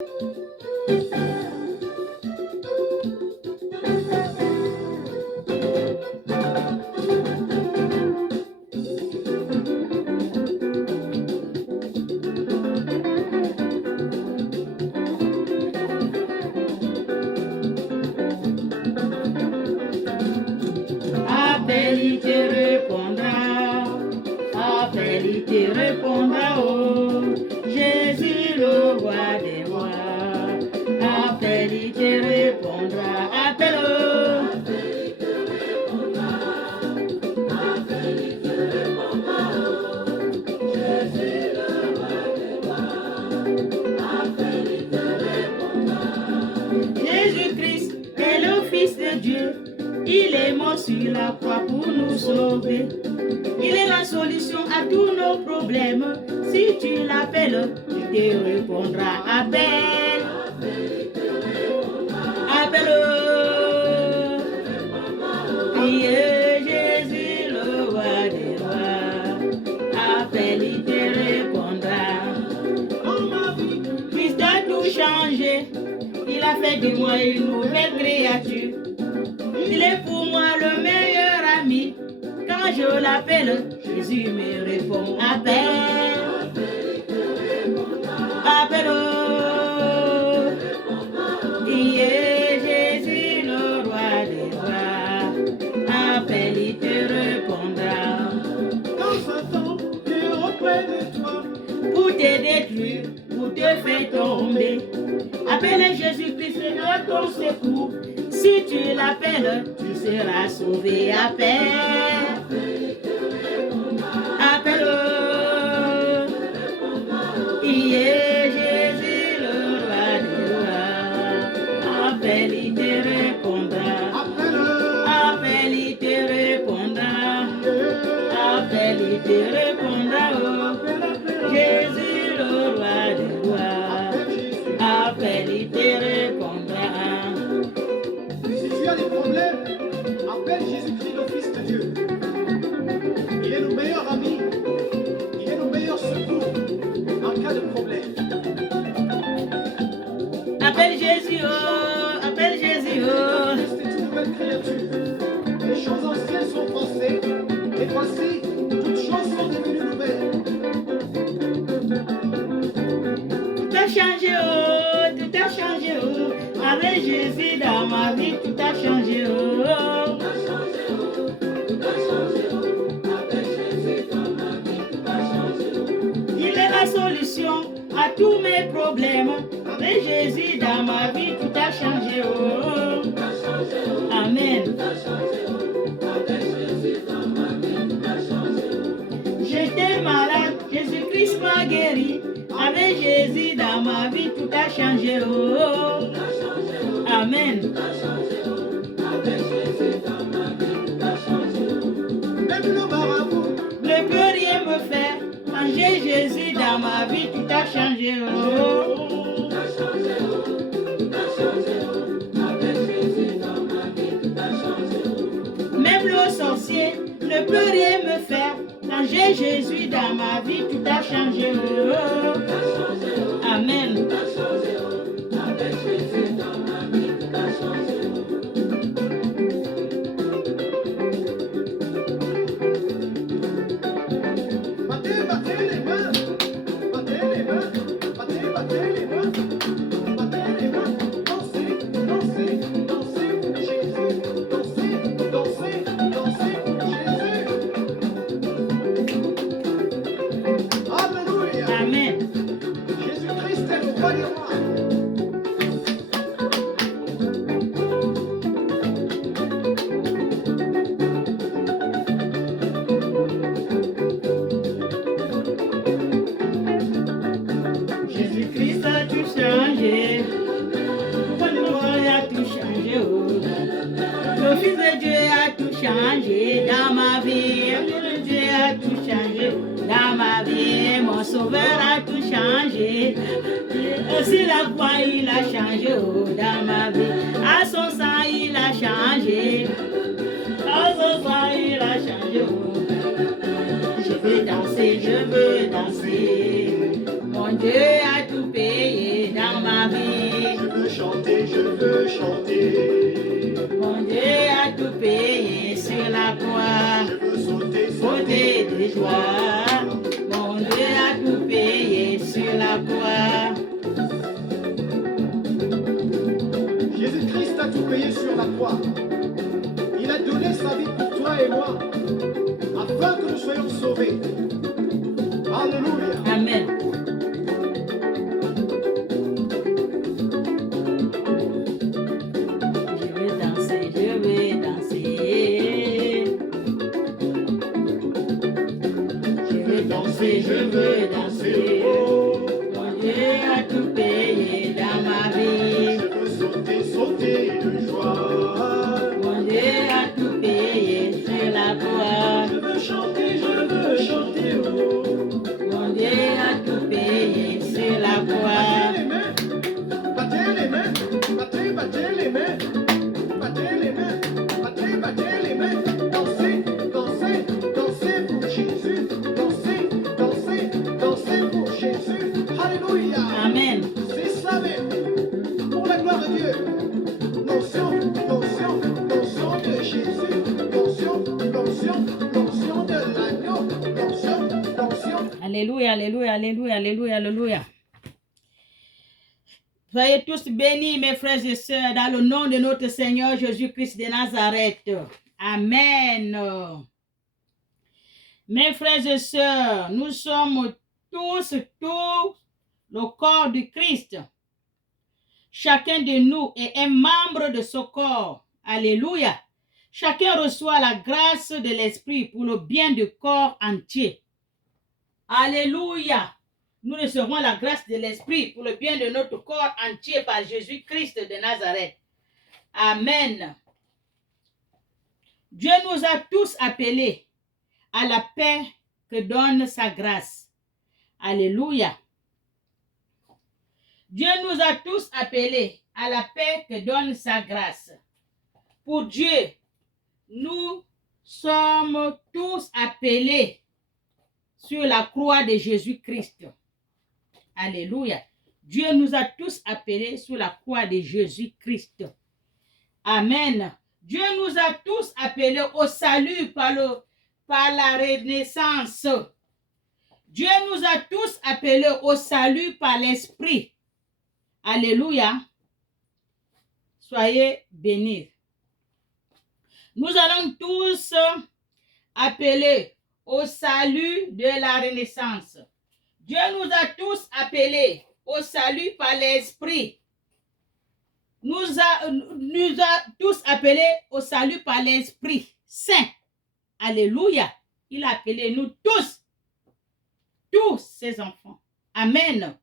Appelle, il te répondra. Appelle, il te répondra. Oh, Jésus, le roi des rois. Appelle, il te répondra. Appelle. Jésus-Christ est le Fils de Dieu. Il est mort sur la croix pour nous sauver. Il est la solution à tous nos problèmes. Si tu l'appelles, il te répondra. Appelle. Appelle. Priez Jésus, le roi des rois. Appelle, il te répondra. Christ a tout changé. Il a fait de moi une nouvelle créature. Il est pour moi le meilleur ami. Quand je l'appelle, Jésus me répond. Appelle. Appelle. Il est Jésus, le roi des rois. Appelle, il te répondra. Dans ce temps, il est auprès de toi. Pour te détruire, pour te faire tomber. Appelle Jésus-Christ à ton secours. Si tu l'appelles, tu seras sauvé. Appelle. Appelle. Il est Jésus, le roi des rois. Appelle, il te répondra. Appelle, il te répondra. Appelle, il te répondra. Oh, Jésus, le roi des rois. Appelle, il te répondra. Si tu as des problèmes, appelle Jésus-Christ, le Fils de Dieu. Il est le meilleur ami. Il est le meilleur secours en cas de problème. Appelle Jésus, oh, appelle Jésus, oh. Christ est une nouvelle créature. Les choses anciennes sont passées. Et voici, toutes choses sont devenues nouvelles. Tout a changé, oh, tout a changé, oh. Avec Jésus dans ma vie, tout a changé, oh. Il est la solution à tous mes problèmes. Avec Jésus dans ma vie, tout a changé, oh. Amen. J'étais malade, Jésus-Christ m'a guéri. Avec Jésus dans ma vie, tout a changé, oh. Amen. Même le marabout Ne peut rien me faire. Quand j'ai Jésus dans ma vie, tout a changé, oh. Même le sorcier ne peut rien me faire. Quand j'ai Jésus dans ma vie, tout a changé, oh. Amen. Battez les mains. Battez les mains. Battez les mains. Battez les mains. Dansez, dansez, dansez, Jésus. Dansez, dansez, dansez, Jésus. Alléluia. Amen. Jésus-Christ est le roi des rois. Jésus-Christ a tout changé. Il a tout changé, oh. Le Fils de Dieu a tout changé dans ma vie. Le Fils de Dieu a tout changé dans ma vie. Mon Sauveur a tout changé. Aussi la croix, il a changé, oh, dans ma vie. À son sang, il a changé. À son sang, il a changé, oh. Je veux danser, je veux danser. Mon Dieu a tout payé dans ma ma vie. Je veux chanter, je veux chanter. Mon Dieu a tout payé sur la croix. Je veux sauter, Sauter de joie. Mon Dieu a tout payé sur la croix. Jésus-Christ a tout payé sur la croix. Il a donné sa vie pour toi et moi, afin que nous soyons sauvés. Alléluia. Amen. Je veux danser, je veux danser. Je veux danser, je veux danser. Mon Dieu a tout payé dans ma vie. Je veux sauter, sauter de joie. Mon Dieu a tout payé sur la croix. Je veux chanter, oh. Mon Dieu a tout payé sur la croix. Battez les mains, battez, battez les mains, battez les mains, battez, battez les mains. Dansez, dansez, dansez pour Jésus. Dansez, dansez, dansez pour Jésus. Alléluia. Amen. C'est ça même, pour la gloire de Dieu. Dansons, dansons, dansons de Jésus. Dansons, dansons, dansons de l'agneau. Dansons, dansons. Alléluia, alléluia, alléluia, alléluia, alléluia. Soyez tous bénis, mes frères et sœurs, dans le nom de notre Seigneur Jésus-Christ de Nazareth. Amen. Mes frères et sœurs, nous sommes tous le corps du Christ. Chacun de nous est un membre de ce corps. Alléluia. Chacun reçoit la grâce de l'Esprit pour le bien du corps entier. Alléluia. Nous recevrons la grâce de l'Esprit pour le bien de notre corps entier par Jésus-Christ de Nazareth. Amen. Dieu nous a tous appelés à la paix que donne sa grâce. Alléluia. Dieu nous a tous appelés à la paix que donne sa grâce. Pour Dieu, nous sommes tous appelés sur la croix de Jésus-Christ. Alléluia. Dieu nous a tous appelés sur la croix de Jésus-Christ. Amen. Dieu nous a tous appelés au salut par la renaissance. Dieu nous a tous appelés au salut par l'Esprit. Alléluia. Soyez bénis. Nous allons tous appeler au salut de la renaissance. Dieu nous a tous appelés au salut par l'Esprit. Nous a tous appelés au salut par l'Esprit Saint. Alléluia. Il a appelé nous tous ses enfants. Amen.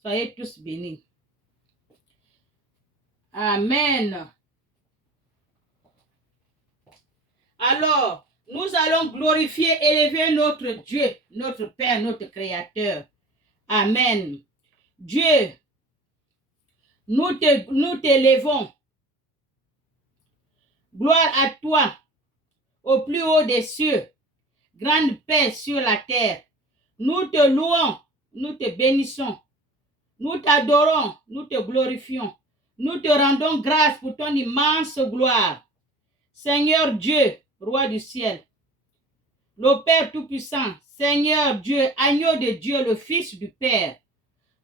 Soyez tous bénis. Amen. Alors, nous allons glorifier, élever notre Dieu, notre Père, notre Créateur. Amen. Dieu, nous t'élevons. Gloire à toi, au plus haut des cieux. Grande paix sur la terre. Nous te louons, nous te bénissons. Nous t'adorons, nous te glorifions. Nous te rendons grâce pour ton immense gloire. Seigneur Dieu, Roi du ciel, le Père Tout-Puissant, Seigneur Dieu, agneau de Dieu, le Fils du Père,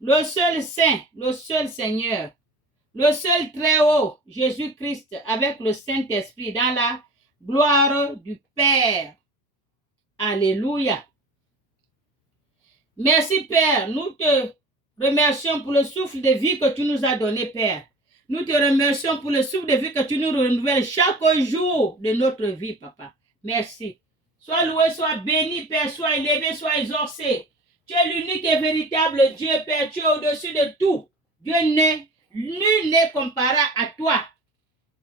le seul Saint, le seul Seigneur, le seul Très-Haut, Jésus-Christ, avec le Saint-Esprit, dans la gloire du Père. Alléluia. Merci Père, nous te remercions pour le souffle de vie que tu nous as donné, Père. Nous te remercions pour le souffle de vie que tu nous renouvelles chaque jour de notre vie, Papa. Merci. Sois loué, sois béni, Père, sois élevé, sois exaucé. Tu es l'unique et véritable Dieu, Père. Tu es au-dessus de tout. Dieu nul n'est comparé à toi,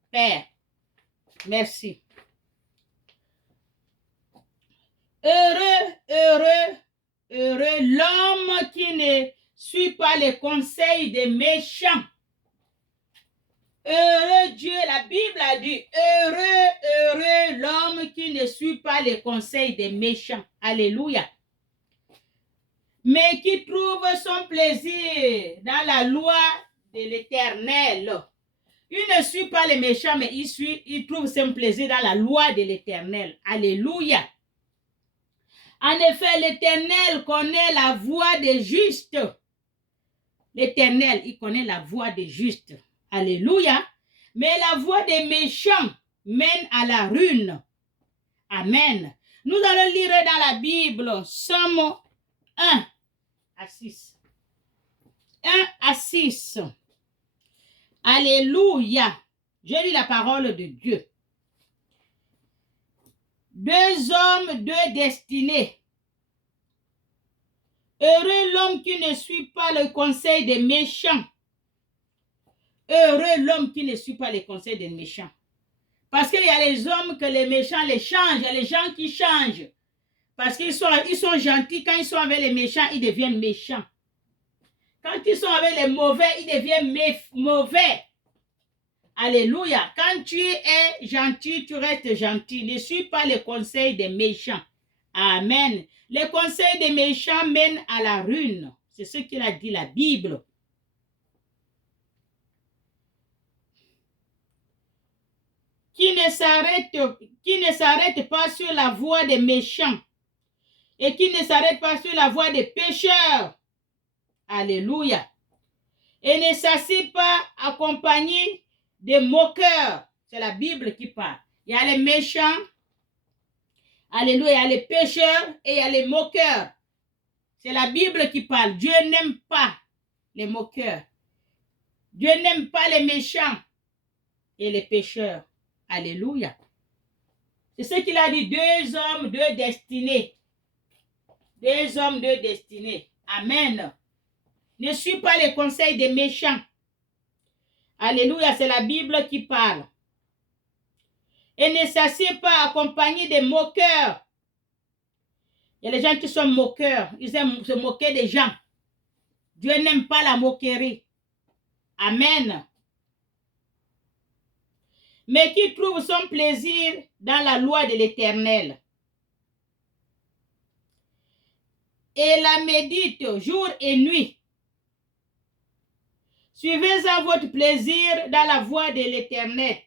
Père. Merci. Heureux l'homme qui ne suit pas les conseils des méchants. Heureux Dieu, la Bible a dit, heureux l'homme qui ne suit pas les conseils des méchants. Alléluia. Mais qui trouve son plaisir dans la loi de l'Éternel. Il ne suit pas les méchants, mais il trouve son plaisir dans la loi de l'Éternel. Alléluia. En effet, l'Éternel connaît la voie des justes. L'Éternel, il connaît la voie des justes. Alléluia. Mais la voie des méchants mène à la ruine. Amen. Nous allons lire dans la Bible, Somme 1 à 6. 1 à 6. Alléluia. Je lis la parole de Dieu. Deux hommes, deux destinées. Heureux l'homme qui ne suit pas le conseil des méchants. Heureux l'homme qui ne suit pas les conseils des méchants. Parce qu'il y a les hommes que les méchants les changent. Il y a les gens qui changent. Parce qu'ils sont gentils. Quand ils sont avec les méchants, ils deviennent méchants. Quand ils sont avec les mauvais, ils deviennent mauvais. Alléluia. Quand tu es gentil, tu restes gentil. Ne suis pas les conseils des méchants. Amen. Les conseils des méchants mènent à la ruine. C'est ce qu'il a dit la Bible. Qui ne s'arrête pas sur la voie des méchants et qui ne s'arrête pas sur la voie des pécheurs. Alléluia. Et ne s'assied pas accompagné des moqueurs. C'est la Bible qui parle. Il y a les méchants. Alléluia. Il y a les pécheurs et il y a les moqueurs. C'est la Bible qui parle. Dieu n'aime pas les moqueurs. Dieu n'aime pas les méchants et les pécheurs. Alléluia. C'est ce qu'il a dit. Deux hommes, deux destinées. Deux hommes, deux destinées. Amen. Ne suis pas les conseils des méchants. Alléluia, c'est la Bible qui parle. Et ne s'assied pas accompagné des moqueurs. Il y a des gens qui sont moqueurs. Ils aiment se moquer des gens. Dieu n'aime pas la moquerie. Amen. Mais qui trouve son plaisir dans la loi de l'Éternel. Et la médite jour et nuit. Suivez-en votre plaisir dans la voie de l'Éternel.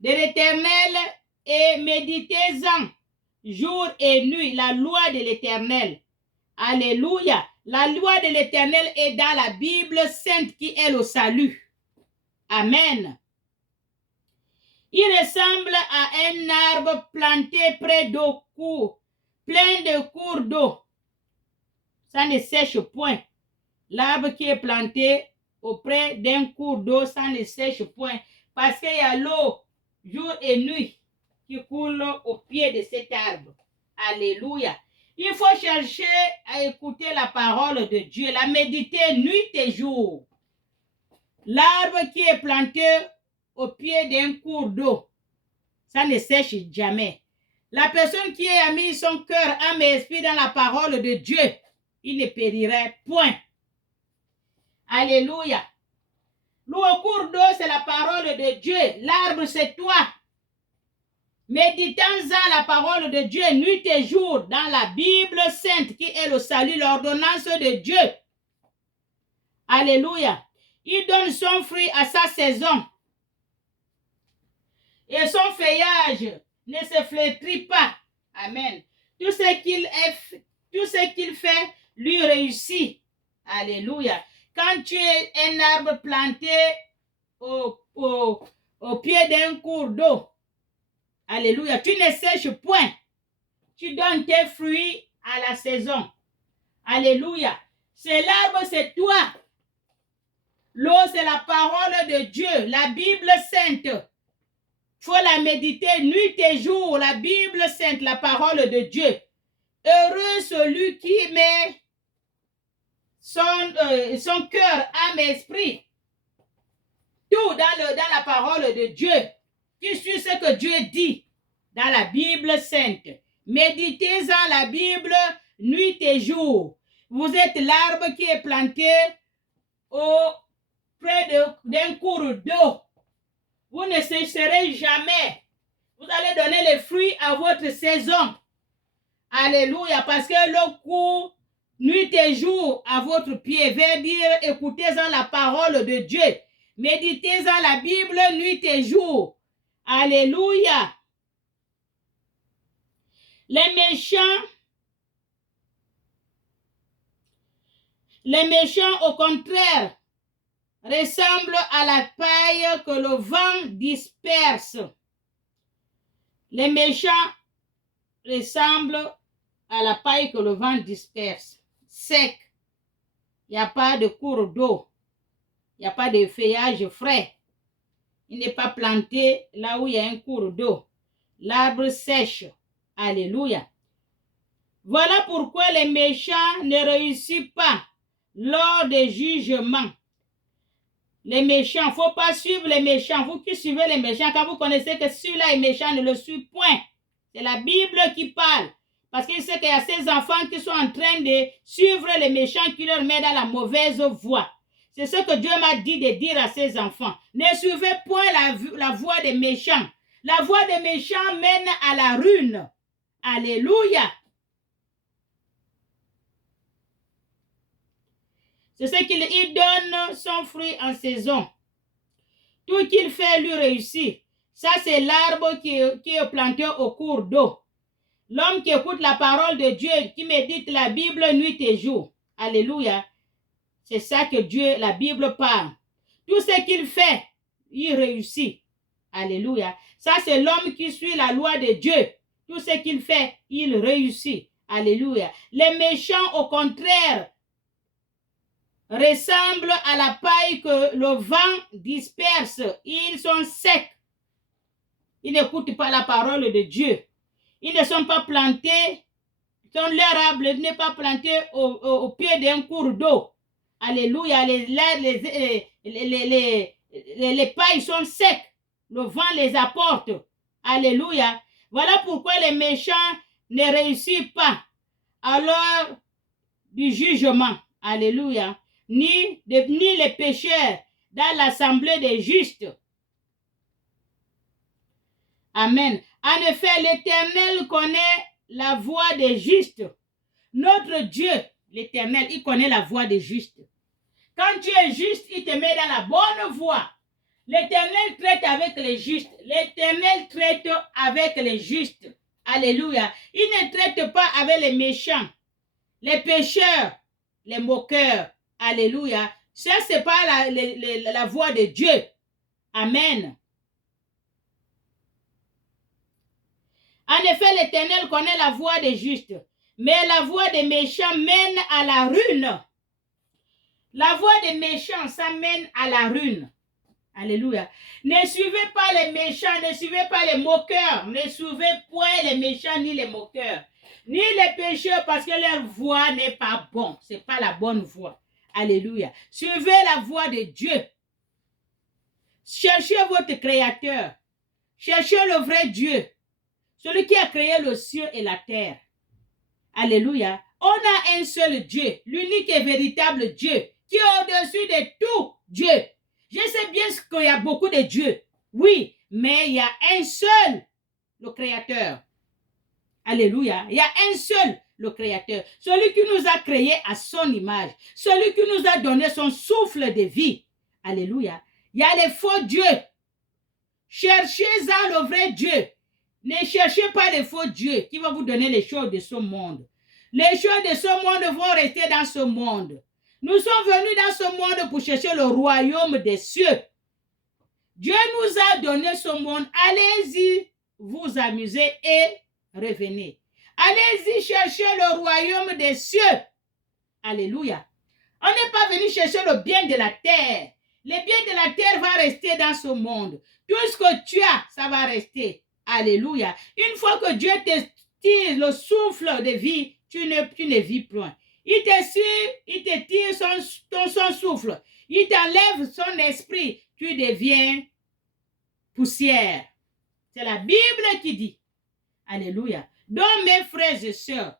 De l'Éternel et méditez-en jour et nuit la loi de l'Éternel. Alléluia. La loi de l'Éternel est dans la Bible sainte qui est le salut. Amen. Il ressemble à un arbre planté près d'eau court, plein de cours d'eau. Ça ne sèche point. L'arbre qui est planté auprès d'un cours d'eau, ça ne sèche point. Parce qu'il y a l'eau jour et nuit qui coule au pied de cet arbre. Alléluia. Il faut chercher à écouter la parole de Dieu, la méditer nuit et jour. L'arbre qui est planté au pied d'un cours d'eau, ça ne sèche jamais. La personne qui a mis son cœur, âme et esprit dans la parole de Dieu, il ne périrait point. Alléluia. L'eau au cours d'eau, c'est la parole de Dieu. L'arbre, c'est toi. Méditons-en la parole de Dieu nuit et jour dans la Bible sainte qui est le salut, l'ordonnance de Dieu. Alléluia. Il donne son fruit à sa saison. Et son feuillage ne se flétrit pas. Amen. Tout ce qu'il fait lui réussit. Alléluia. Quand tu es un arbre planté au pied d'un cours d'eau, alléluia, tu ne sèches point. Tu donnes tes fruits à la saison. Alléluia. C'est l'arbre, c'est toi. L'eau, c'est la parole de Dieu, la Bible sainte. Il faut la méditer nuit et jour, la Bible sainte, la parole de Dieu. Heureux celui qui met son cœur, âme et esprit, tout dans la parole de Dieu, qui suit ce que Dieu dit dans la Bible sainte. Méditez-en la Bible nuit et jour. Vous êtes l'arbre qui est planté près d'un cours d'eau. Vous ne sécherez jamais. Vous allez donner les fruits à votre saison. Alléluia, parce que l'eau court nuit et jour à votre pied. Veut dire, écoutez-en la parole de Dieu. Méditez-en la Bible nuit et jour. Alléluia. Les méchants, au contraire, ressemblent à la paille que le vent disperse. Les méchants ressemblent à la paille que le vent disperse. Sec. Il n'y a pas de cours d'eau. Il n'y a pas de feuillage frais. Il n'est pas planté là où il y a un cours d'eau. L'arbre sèche. Alléluia. Voilà pourquoi les méchants ne réussissent pas lors des jugements. Les méchants, il ne faut pas suivre les méchants. Vous qui suivez les méchants, quand vous connaissez que celui-là est méchant, ne le suivez point. C'est la Bible qui parle. Parce qu'il sait qu'il y a ces enfants qui sont en train de suivre les méchants qui leur mettent dans la mauvaise voie. C'est ce que Dieu m'a dit de dire à ses enfants. Ne suivez point la voie des méchants. La voie des méchants mène à la ruine. Alléluia. C'est ce qu'il donne son fruit en saison. Tout qu'il fait lui réussit. Ça, c'est l'arbre qui est planté au cours d'eau. L'homme qui écoute la parole de Dieu, qui médite la Bible nuit et jour. Alléluia. C'est ça que Dieu, la Bible parle. Tout ce qu'il fait, il réussit. Alléluia. Ça, c'est l'homme qui suit la loi de Dieu. Tout ce qu'il fait, il réussit. Alléluia. Les méchants, au contraire, ressemblent à la paille que le vent disperse. Ils sont secs. Ils n'écoutent pas la parole de Dieu. Ils ne sont pas plantés, leur arbre n'est pas planté au pied d'un cours d'eau. Alléluia. Les pailles sont secs. Le vent les apporte. Alléluia. Voilà pourquoi les méchants ne réussissent pas à l'heure du jugement. Alléluia. Ni les pécheurs dans l'assemblée des justes. Amen. En effet, l'Éternel connaît la voie des justes. Notre Dieu, l'Éternel, il connaît la voie des justes. Quand tu es juste, il te met dans la bonne voie. L'Éternel traite avec les justes. L'Éternel traite avec les justes. Alléluia. Il ne traite pas avec les méchants, les pécheurs, les moqueurs. Alléluia. Ça, ce n'est pas la voie de Dieu. Amen. En effet, l'Éternel connaît la voie des justes, mais la voie des méchants mène à la ruine. La voie des méchants, ça mène à la ruine. Alléluia. Ne suivez pas les méchants, ne suivez pas les moqueurs, ne suivez point les méchants ni les moqueurs, ni les pécheurs, parce que leur voie n'est pas bonne. Ce n'est pas la bonne voie. Alléluia. Suivez la voie de Dieu. Cherchez votre Créateur. Cherchez le vrai Dieu. Celui qui a créé le ciel et la terre. Alléluia. On a un seul Dieu, l'unique et véritable Dieu, qui est au-dessus de tout Dieu. Je sais bien qu'il y a beaucoup de dieux. Oui, mais il y a un seul, le Créateur. Alléluia. Il y a un seul, le Créateur. Celui qui nous a créés à son image. Celui qui nous a donné son souffle de vie. Alléluia. Il y a les faux dieux. Cherchez-en le vrai Dieu. Ne cherchez pas les faux dieux qui vont vous donner les choses de ce monde. Les choses de ce monde vont rester dans ce monde. Nous sommes venus dans ce monde pour chercher le royaume des cieux. Dieu nous a donné ce monde. Allez-y, vous amuser et revenez. Allez-y chercher le royaume des cieux. Alléluia. On n'est pas venu chercher le bien de la terre. Le bien de la terre va rester dans ce monde. Tout ce que tu as, ça va rester. Alléluia. Une fois que Dieu te tire le souffle de vie, tu ne vis plus. Il te tire son souffle. Il t'enlève son esprit. Tu deviens poussière. C'est la Bible qui dit. Alléluia. Donc mes frères et sœurs,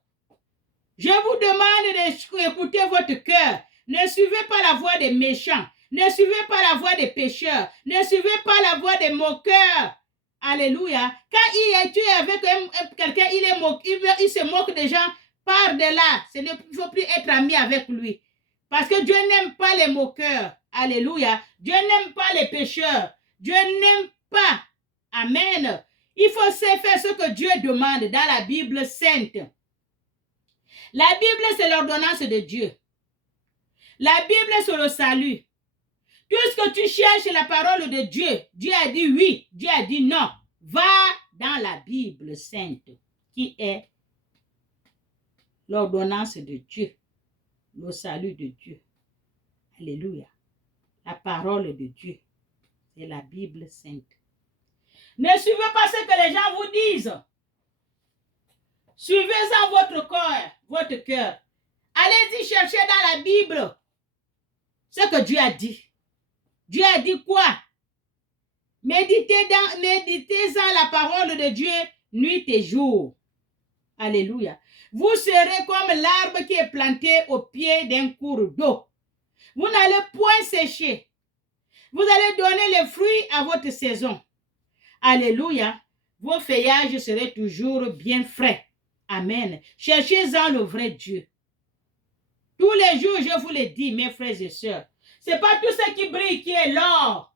je vous demande d'écouter votre cœur. Ne suivez pas la voie des méchants. Ne suivez pas la voie des pécheurs. Ne suivez pas la voie des moqueurs. Alléluia. Quand tu es avec quelqu'un, il se moque des gens Pars de là. Il ne faut plus être ami avec lui. Parce que Dieu n'aime pas les moqueurs. Alléluia. Dieu n'aime pas les pécheurs. Dieu n'aime pas. Amen. Il faut faire ce que Dieu demande dans la Bible sainte. La Bible, c'est l'ordonnance de Dieu. La Bible, c'est le salut. Tout ce que tu cherches, la parole de Dieu. Dieu a dit oui, Dieu a dit non. Va dans la Bible sainte, qui est l'ordonnance de Dieu, le salut de Dieu. Alléluia. La parole de Dieu, c'est la Bible sainte. Ne suivez pas ce que les gens vous disent. Suivez-en votre cœur. Allez-y chercher dans la Bible ce que Dieu a dit. Dieu a dit quoi? Méditez-en la parole de Dieu nuit et jour. Alléluia. Vous serez comme l'arbre qui est planté au pied d'un cours d'eau. Vous n'allez point sécher. Vous allez donner les fruits à votre saison. Alléluia. Vos feuillages seraient toujours bien frais. Amen. Cherchez-en le vrai Dieu. Tous les jours, je vous le dis, mes frères et sœurs. Ce n'est pas tout ce qui brille qui est l'or.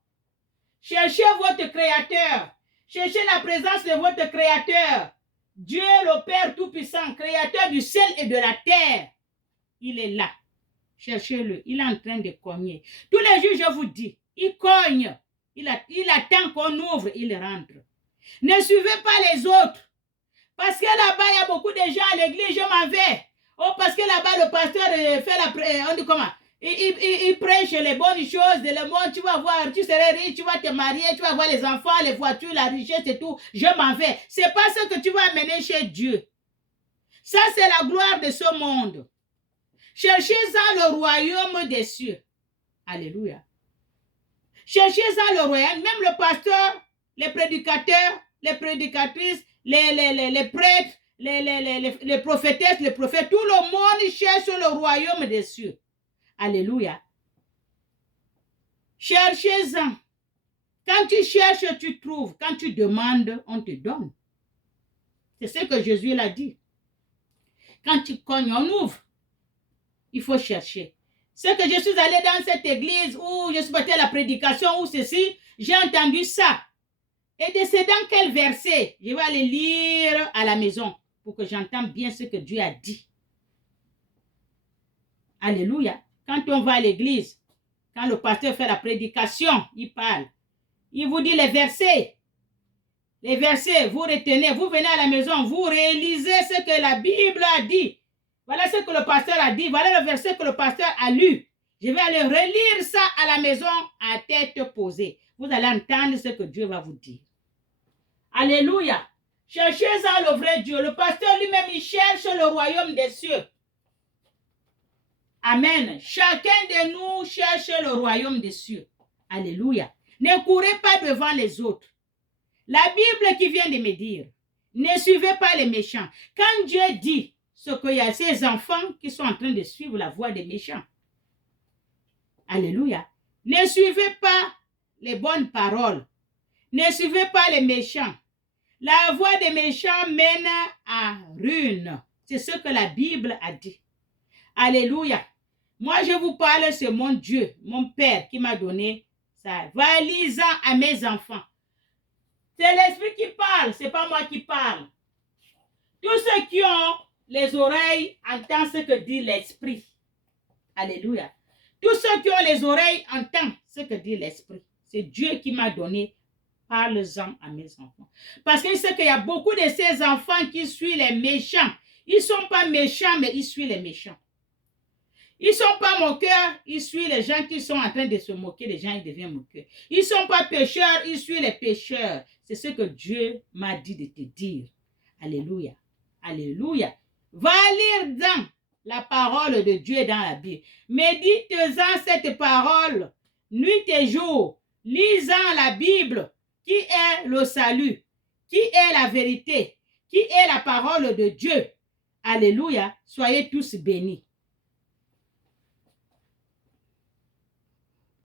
Cherchez votre Créateur. Cherchez la présence de votre Créateur. Dieu, le Père Tout-Puissant, Créateur du ciel et de la terre. Il est là. Cherchez-le. Il est en train de cogner. Tous les jours, je vous dis, il cogne. Il attend qu'on ouvre, il rentre. Ne suivez pas les autres. Parce que là-bas, il y a beaucoup de gens à l'église, je m'en vais. Oh, parce que là-bas, le pasteur fait on dit comment? Il prêche les bonnes choses de le monde. Tu vas voir, tu serais riche, tu vas te marier, tu vas voir les enfants, les voitures, la richesse et tout. Je m'en vais. Ce n'est pas ce que tu vas amener chez Dieu. Ça, c'est la gloire de ce monde. Cherchez-en le royaume des cieux. Alléluia. Cherchez-en le royaume. Même le pasteur, les prédicateurs, les prédicatrices, les prêtres, les prophétesses, les prophètes, tout le monde cherche le royaume des cieux. Alléluia. Cherchez-en. Quand tu cherches, tu trouves. Quand tu demandes, on te donne. C'est ce que Jésus l'a dit. Quand tu cognes, on ouvre. Il faut chercher. C'est que je suis allé dans cette église où je suis parti à la prédication ou ceci, j'ai entendu ça. Et c'est dans quel verset? Je vais aller lire à la maison pour que j'entende bien ce que Dieu a dit. Alléluia. Quand on va à l'église, quand le pasteur fait la prédication, il parle. Il vous dit les versets. Les versets, vous retenez, vous venez à la maison, vous réalisez ce que la Bible a dit. Voilà ce que le pasteur a dit. Voilà le verset que le pasteur a lu. Je vais aller relire ça à la maison à tête posée. Vous allez entendre ce que Dieu va vous dire. Alléluia. Cherchez-en le vrai Dieu. Le pasteur lui-même, il cherche le royaume des cieux. Amen. Chacun de nous cherche le royaume des cieux. Alléluia. Ne courez pas devant les autres. La Bible qui vient de me dire, ne suivez pas les méchants. Quand Dieu dit ce qu'il y a ces enfants qui sont en train de suivre la voie des méchants. Alléluia. Ne suivez pas les bonnes paroles. Ne suivez pas les méchants. La voie des méchants mène à ruine. C'est ce que la Bible a dit. Alléluia. Moi, je vous parle, c'est mon Dieu, mon Père qui m'a donné ça. Va lisant à mes enfants. C'est l'Esprit qui parle, ce n'est pas moi qui parle. Tous ceux qui ont les oreilles entendent ce que dit l'Esprit. Alléluia. Tous ceux qui ont les oreilles entendent ce que dit l'Esprit. C'est Dieu qui m'a donné. Parle-en à mes enfants. Parce qu'il sait qu'il y a beaucoup de ces enfants qui suivent les méchants. Ils ne sont pas méchants, mais ils suivent les méchants. Ils ne sont pas moqueurs, ils suivent les gens qui sont en train de se moquer. Les gens, ils deviennent moqueurs. Ils ne sont pas pécheurs, ils suivent les pécheurs. C'est ce que Dieu m'a dit de te dire. Alléluia. Alléluia. Va lire dans la parole de Dieu dans la Bible. Médite-en cette parole nuit et jour. Lisant la Bible qui est le salut, qui est la vérité, qui est la parole de Dieu. Alléluia. Soyez tous bénis.